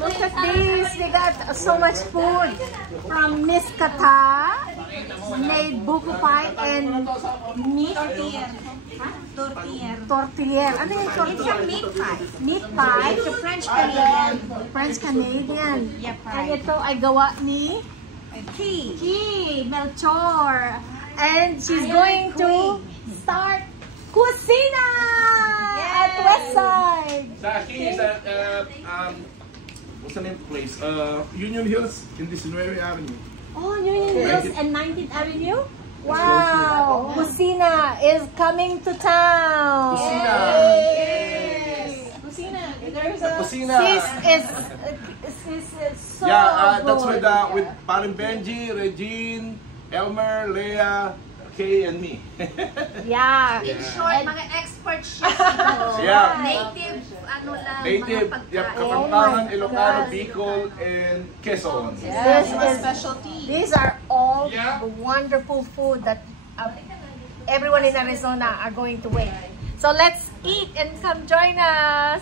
Look at this. We got so much food from Miss Kata. Made buko pie and meat. Tortiller. Ano yung tortiller? It's a meat pie. Meat pie. It's a French Canadian. French Canadian. Yeah, And pie. ito ay gawa ni Key. Melchor. And she's going to start kusina at Westside. He is at what's the name of the place? Union Hills in this Nueve Avenue. Oh, Union Hills and 19th Avenue? Wow! Kusina is coming to town. Kusina. Yay! Kusina. Kusina. This is so Yeah, that's good. with Parin Benji, Regine, Elmer, Leah, Kay, and me. Yeah. In short, mga expert chefs ito. Yeah. Native, ano lang, Native, mga yep, pagkain. Kapampangan, Oh my Ilocano, God. Bicol, and Quezon. This is Specialty. These are all Yeah. the wonderful food that everyone in Arizona are going to wait. So let's eat and come join us.